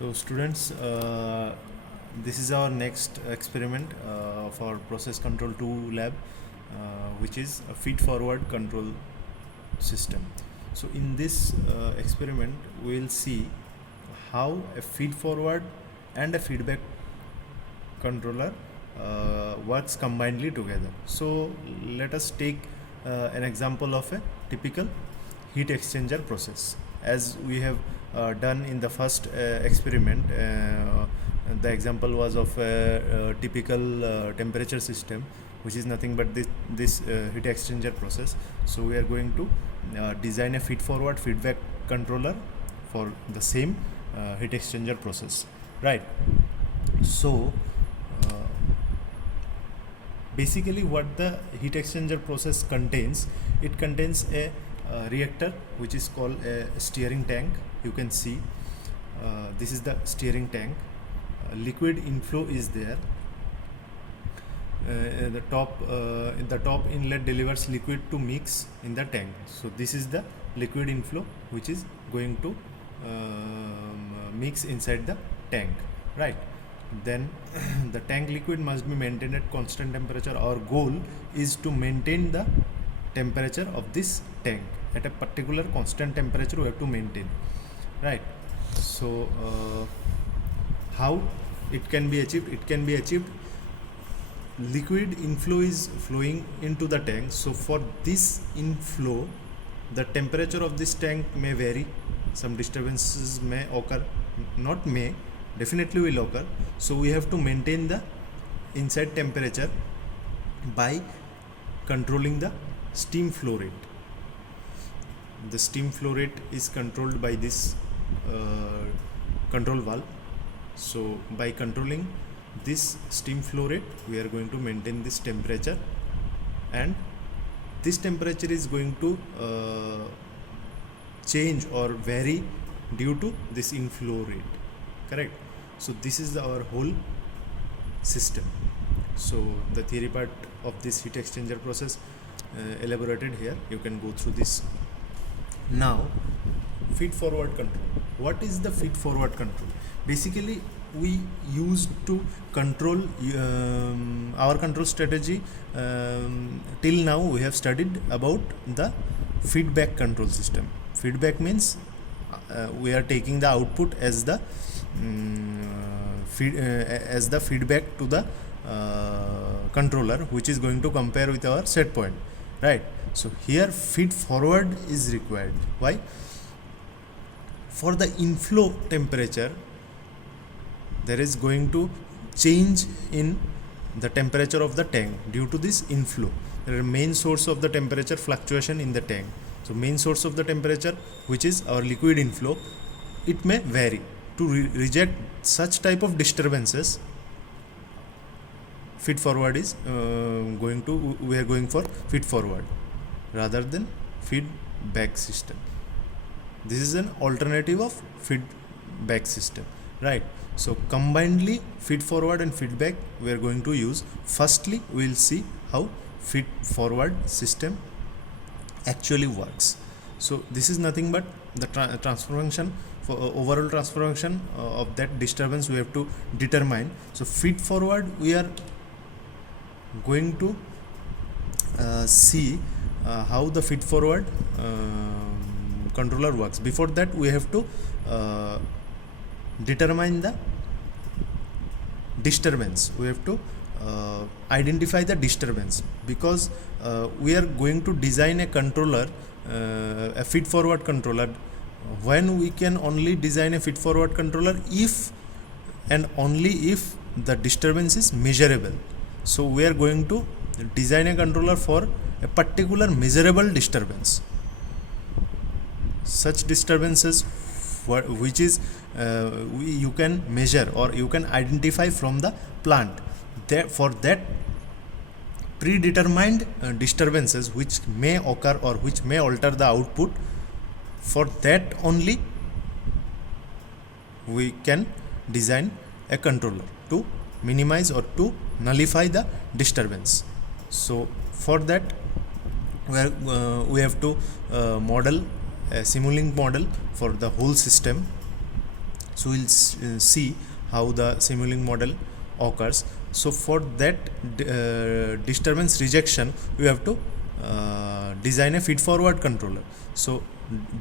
So students, this is our next experiment for process control 2 lab, which is a feed forward control system. So in this experiment we will see how a feed forward and a feedback controller works combinedly together. So let us take an example of a typical heat exchanger process. As we have done in the first experiment, the example was of a typical temperature system, which is nothing but this heat exchanger process. So we are going to design a feed forward feedback controller for the same heat exchanger process, right? So basically what the heat exchanger process contains, it contains a reactor which is called a steering tank. You can see this is the steering tank. Liquid inflow is there. The top inlet delivers liquid to mix in the tank. So this is the liquid inflow which is going to mix inside the tank, right? Then the tank liquid must be maintained at constant temperature. Our goal is to maintain the temperature of this tank at a particular constant temperature. We have to maintain, right? So how it can be achieved? It can be achieved, liquid inflow is flowing into the tank. So for this inflow, the temperature of this tank may vary. Some disturbances may occur, not may, definitely will occur. So we have to maintain the inside temperature by controlling the steam flow rate. The steam flow rate is controlled by this control valve. So by controlling this steam flow rate, we are going to maintain this temperature, and this temperature is going to change or vary due to this inflow rate, correct? So this is our whole system. So the theory part of this heat exchanger process elaborated here. You can go through this. Now feed forward control. What is the feed forward control? Basically we used to control our control strategy. Till now we have studied about the feedback control system. Feedback means we are taking the output as the feedback to the controller, which is going to compare with our set point, right? So here feed forward is required. Why? For the inflow temperature, there is going to change in the temperature of the tank due to this inflow. There are main source of the temperature fluctuation in the tank. So main source of the temperature, which is our liquid inflow, it may vary. To reject such type of disturbances, feed forward is we are going for feed forward rather than feedback system. This is an alternative of feedback system, right? So combinedly feed forward and feedback we are going to use. Firstly we will see how feed forward system actually works. So this is nothing but the transfer function, for overall transfer function of that disturbance we have to determine. So feed forward we are going to see how the feed forward controller works. Before that we have to determine the disturbance. We have to identify the disturbance, because we are going to design a controller, a feed forward controller. When we can only design a feed forward controller if and only if the disturbance is measurable. So we are going to design a controller for a particular measurable disturbance. Such disturbances which is you can measure or you can identify from the plant. For that predetermined disturbances which may occur or which may alter the output, for that only we can design a controller to minimize or to nullify the disturbance. So for that we have to model a Simulink model for the whole system. So we'll see how the Simulink model occurs. So for that disturbance rejection, we have to design a feed-forward controller. So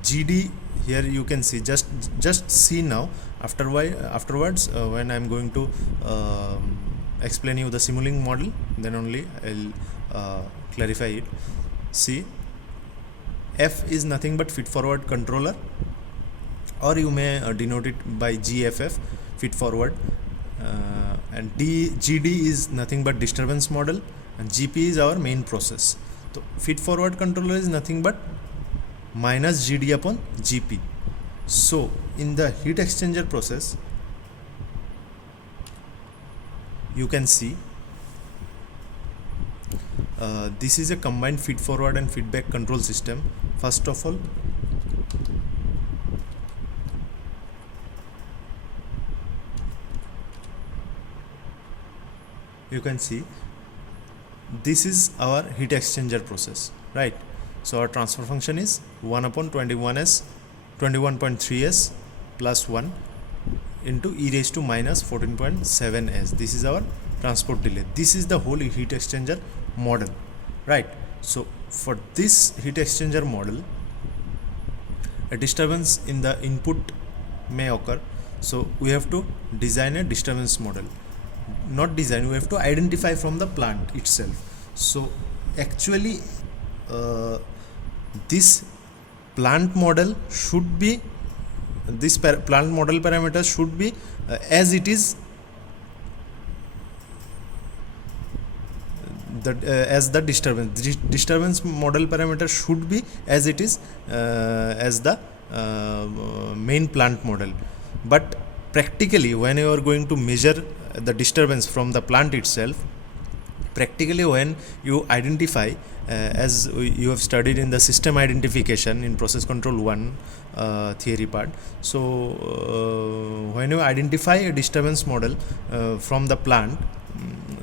GD here you can see, just see now. Afterwards, when I'm going to explain you the Simulink model, then only I'll clarify it. See, F is nothing but feed-forward controller, or you may denote it by GFF, feed-forward. And GD is nothing but disturbance model, and GP is our main process. So feed-forward controller is nothing but minus GD upon GP. So in the heat exchanger process, you can see this is a combined feed-forward and feedback control system. First of all, you can see this is our heat exchanger process, right? So our transfer function is 1 upon 21.3s plus 1 into e raised to minus 14.7s. This is our transport delay. This is the whole heat exchanger model, right? So for this heat exchanger model, a disturbance in the input may occur. So we have to design a disturbance model. Not design, we have to identify from the plant itself. So actually this plant model should be, this plant model parameter should be as it is, as the disturbance model parameter should be as it is as the main plant model. But practically, when you are going to measure the disturbance from the plant itself, practically when you identify, as you have studied in the system identification in process control 1 theory part, so when you identify a disturbance model from the plant,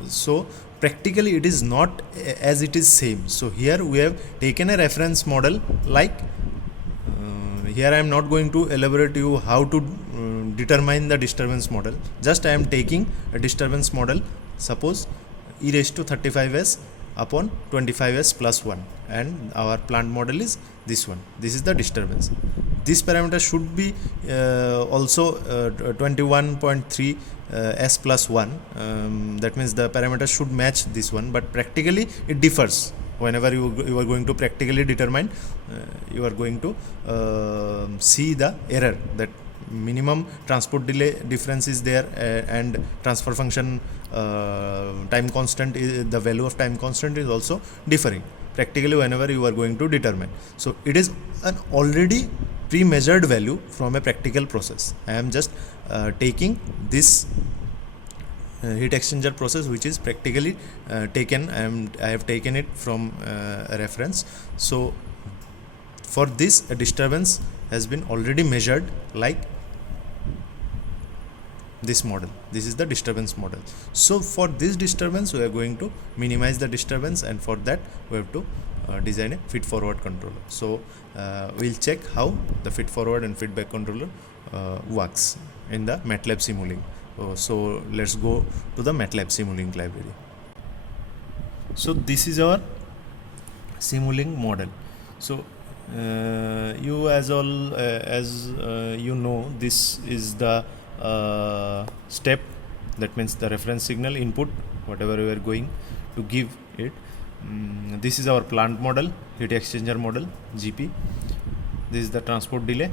so practically it is not as it is same. So here we have taken a reference model, like here I am not going to elaborate you how to determine the disturbance model. Just I am taking a disturbance model, suppose e raised to 35s upon 25s plus 1, and our plant model is this one. This is the disturbance. This parameter should be also 21.3 s plus 1. That means the parameter should match this one, but practically it differs. Whenever you are going to practically determine, you are going to see the error, that minimum transport delay difference is there, and transfer function time constant is, the value of time constant is also differing practically whenever you are going to determine. So it is an already pre-measured value from a practical process. I am just taking this heat exchanger process, which is practically taken. I have taken it from a reference. So for this, a disturbance has been already measured, like this model. This is the disturbance model. So for this disturbance, we are going to minimize the disturbance, and for that we have to design a feed-forward controller. So we'll check how the feed-forward and feedback controller works in the MATLAB Simulink. So let's go to the MATLAB Simulink library. So this is our Simulink model. So you you know, this is the step, that means the reference signal input, whatever we are going to give it. This is our plant model, heat exchanger model, GP. This is the transport delay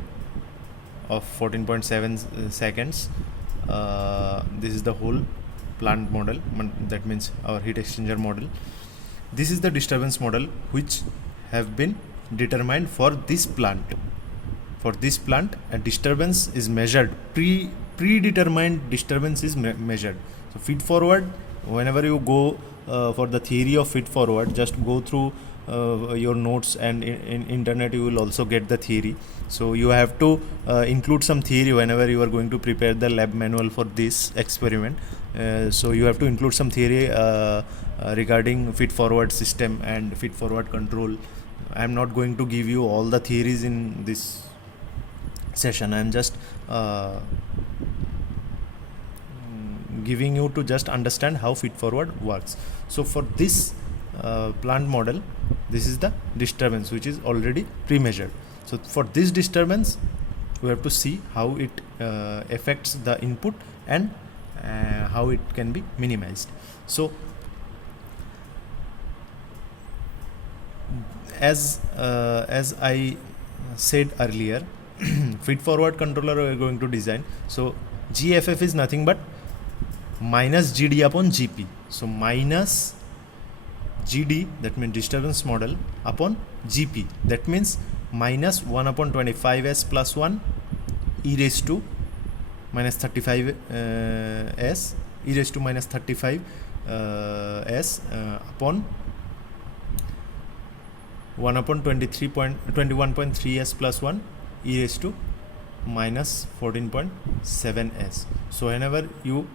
of 14.7 seconds. This is the whole plant model, that means our heat exchanger model. This is the disturbance model which have been determined for this plant. For this plant, a disturbance is measured, predetermined disturbance is measured. So feed forward, whenever you go for the theory of feed forward, just go through your notes, and in internet you will also get the theory. So you have to include some theory whenever you are going to prepare the lab manual for this experiment. So you have to include some theory regarding feed forward system and feed forward control. I am not going to give you all the theories in this session. I am just giving you to just understand how feed forward works. So for this plant model, this is the disturbance which is already pre-measured. So for this disturbance, we have to see how it affects the input and how it can be minimized. So as I said earlier, feed forward controller we are going to design. So GFF is nothing but minus GD upon GP. So minus GD, that means disturbance model, upon GP, that means minus 1 upon 25s plus 1 e raised to minus 35 s e raised to minus 35 s upon 1 upon 21.3 s plus 1 e raised to minus 14.7 s. So whenever you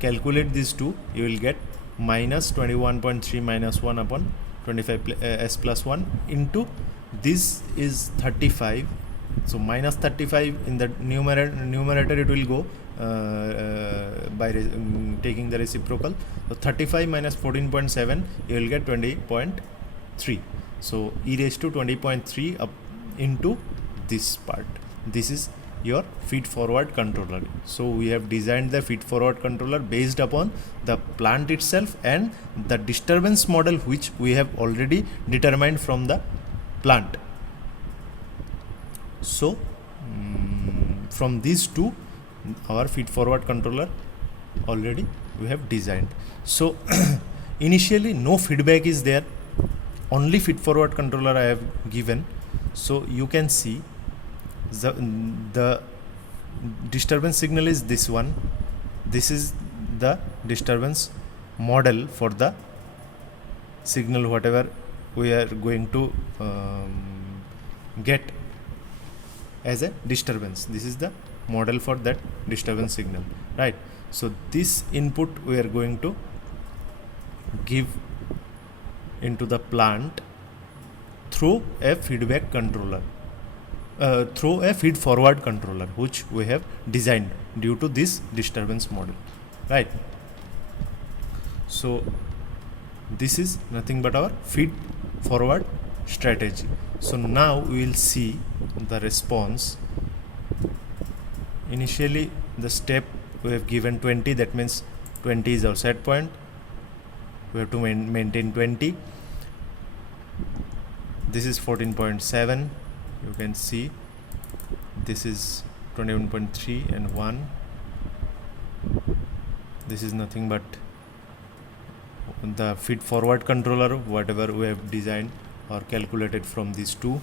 calculate these two, you will get minus 21.3 minus 1 upon 25 s plus 1 into this is 35. So minus 35 in the numerator it will go by taking the reciprocal. So 35 minus 14.7, you will get 20.3. So e raised to 20.3 up into this part. This is your feed forward controller. So we have designed the feed forward controller based upon the plant itself and the disturbance model which we have already determined from the plant. So from these two, our feed forward controller already we have designed. So initially no feedback is there, only feed forward controller I have given. So you can see the disturbance signal is this one. This is the disturbance model for the signal whatever we are going to get as a disturbance. This is the model for that disturbance signal, right? So this input we are going to give into the plant through a feedback controller, through a feed forward controller which we have designed due to this disturbance model, right? So this is nothing but our feed forward strategy. So now we will see the response. Initially the step we have given 20, that means 20 is our set point. We have to maintain 20. This is 14.7. You can see this is 21.3 and 1. This is nothing but the feed forward controller whatever we have designed or calculated from these two.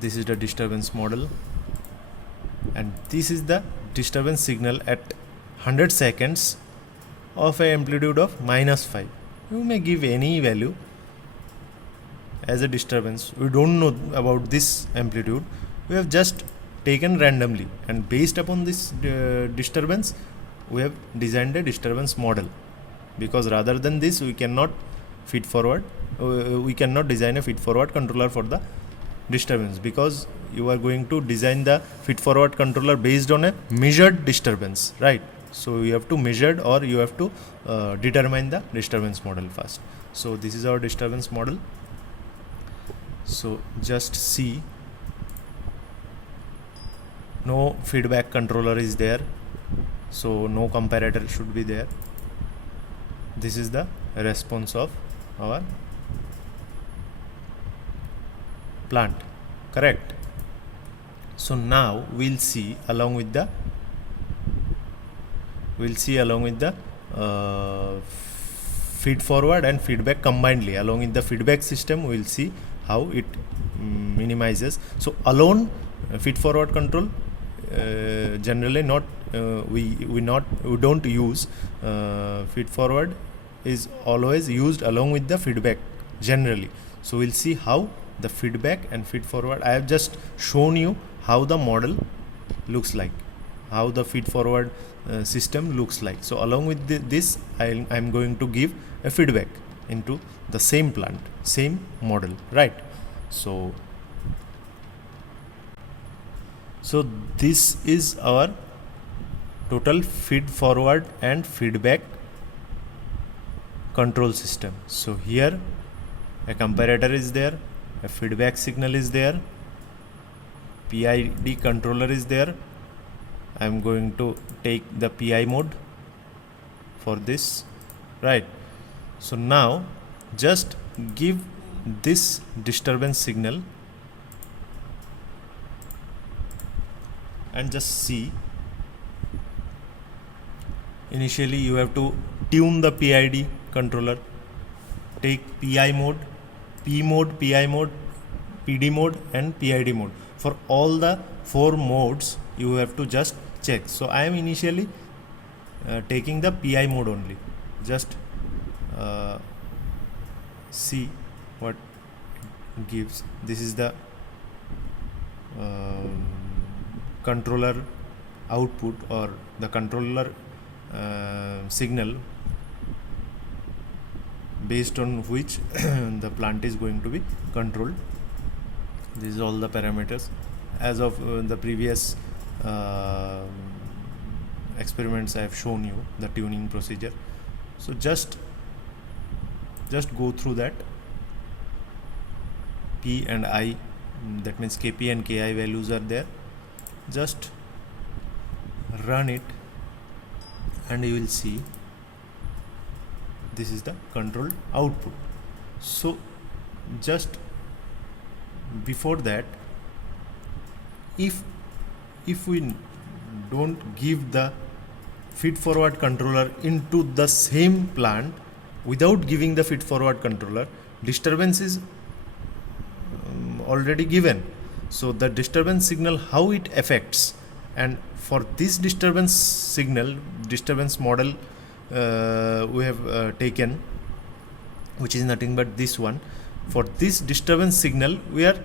This is the disturbance model and this is the disturbance signal at 100 seconds of an amplitude of -5. You may give any value as a disturbance. We don't know about this amplitude. We have just taken randomly and based upon this disturbance we have designed a disturbance model, because rather than this we cannot feed forward, we cannot design a feed forward controller for the disturbance, because you are going to design the feed forward controller based on a measured disturbance, right? So you have to measure or you have to determine the disturbance model first. So this is our disturbance model. So just see, no feedback controller is there, so no comparator should be there. This is the response of our plant, correct? So now we'll see along with the feed forward and feedback combinedly. Along with the feedback system we'll see how it minimizes. So alone feed forward control generally not we don't use. Feed forward is always used along with the feedback generally. So we'll see how the feedback and feed forward. I have just shown you how the model looks like, how the feed forward system looks like. So along with this I'm going to give a feedback into the same plant, same model, right? So So this is our total feed forward and feedback control system. So here a comparator is there, a feedback signal is there, PID controller is there. I am going to take the PI mode for this, right? So now just give this disturbance signal and just see. Initially you have to tune the PID controller, take PI mode, P mode, PI mode, PD mode and PID mode. For all the 4 modes you have to just check. So I am initially taking the PI mode only. Just see what it gives. This is the controller output or the controller signal based on which the plant is going to be controlled. These are all the parameters as of the previous experiments I have shown you the tuning procedure. So just go through that. P and I, that means Kp and Ki values are there. Just run it and you will see this is the controlled output. So just before that, if we don't give the feed forward controller into the same plant, without giving the feed forward controller, disturbance is already given. So the disturbance signal, how it affects, and for this disturbance signal, disturbance model we have taken, which is nothing but this one. For this disturbance signal we are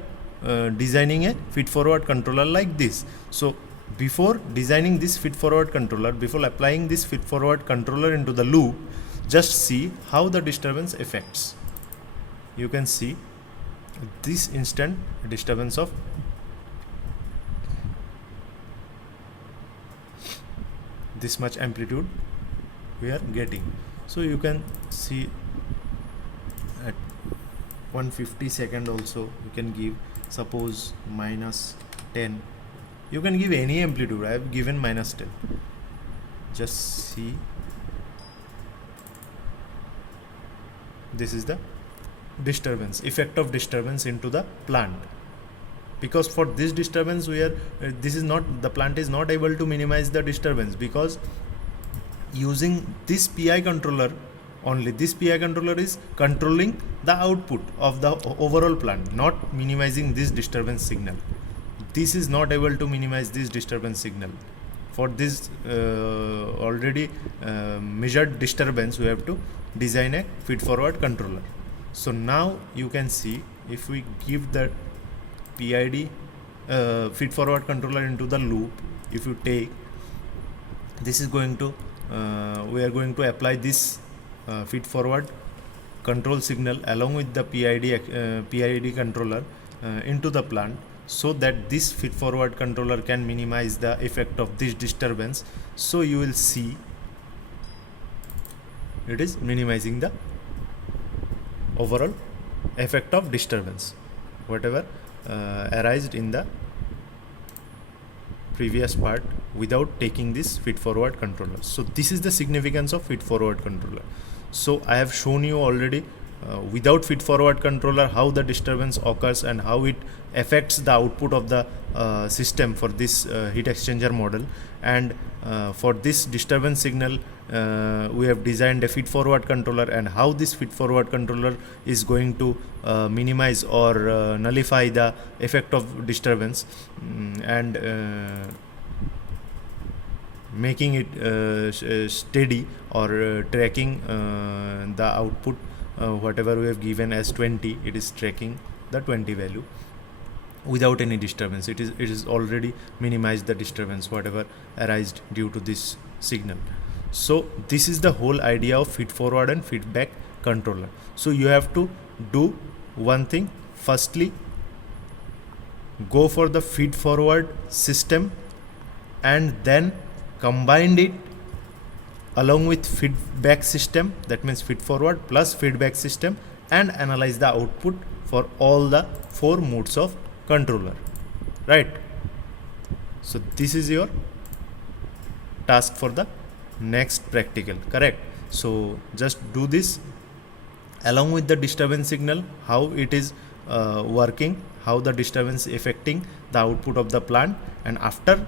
designing a feed forward controller like this. So before designing this feed forward controller, before applying this feed forward controller into the loop, just see how the disturbance affects. You can see this instant disturbance of this much amplitude we are getting. So you can see at 150 second also you can give, suppose -10. You can give any amplitude. I have given -10. Just see, this is the disturbance, effect of disturbance into the plant. Because for this disturbance we are this is not, the plant is not able to minimize the disturbance, because using this PI controller only, this PI controller is controlling the output of the overall plant, not minimizing this disturbance signal. This is not able to minimize this disturbance signal. For this already measured disturbance, we have to design a feed forward controller. So now you can see, if we give the PID feed forward controller into the loop, if you take, this is going to we are going to apply this feed forward control signal along with the PID controller into the plant, so that this feed forward controller can minimize the effect of this disturbance. So you will see it is minimizing the overall effect of disturbance, whatever arised in the previous part, without taking this feed forward controller. So this is the significance of feed forward controller. So I have shown you already without feed forward controller how the disturbance occurs and how it affects the output of the system for this heat exchanger model. And for this disturbance signal we have designed a feed forward controller, and how this feed forward controller is going to minimize or nullify the effect of disturbance, and making it steady, or tracking the output, whatever we have given as 20, it is tracking the 20 value without any disturbance. It is already minimized the disturbance whatever arised due to this signal. So this is the whole idea of feed forward and feedback controller. So you have to do one thing. Firstly, go for the feed forward system and then combined it along with feedback system, that means feed forward plus feedback system, and analyze the output for all the 4 modes of controller, right? So this is your task for the next practical, correct? So just do this along with the disturbance signal, how it is working, how the disturbance affecting the output of the plant, and after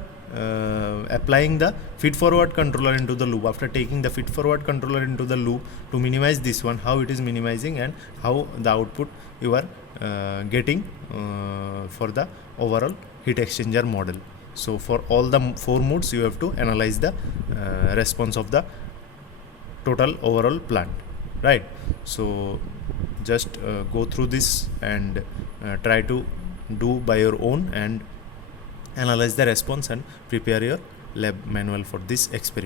applying the feed forward controller into the loop, after taking the feed forward controller into the loop to minimize this one, how it is minimizing and how the output you are getting for the overall heat exchanger model. So for all the 4 modes you have to analyze the response of the total overall plant, right? So just go through this and try to do by your own and analyze the response and prepare your lab manual for this experiment.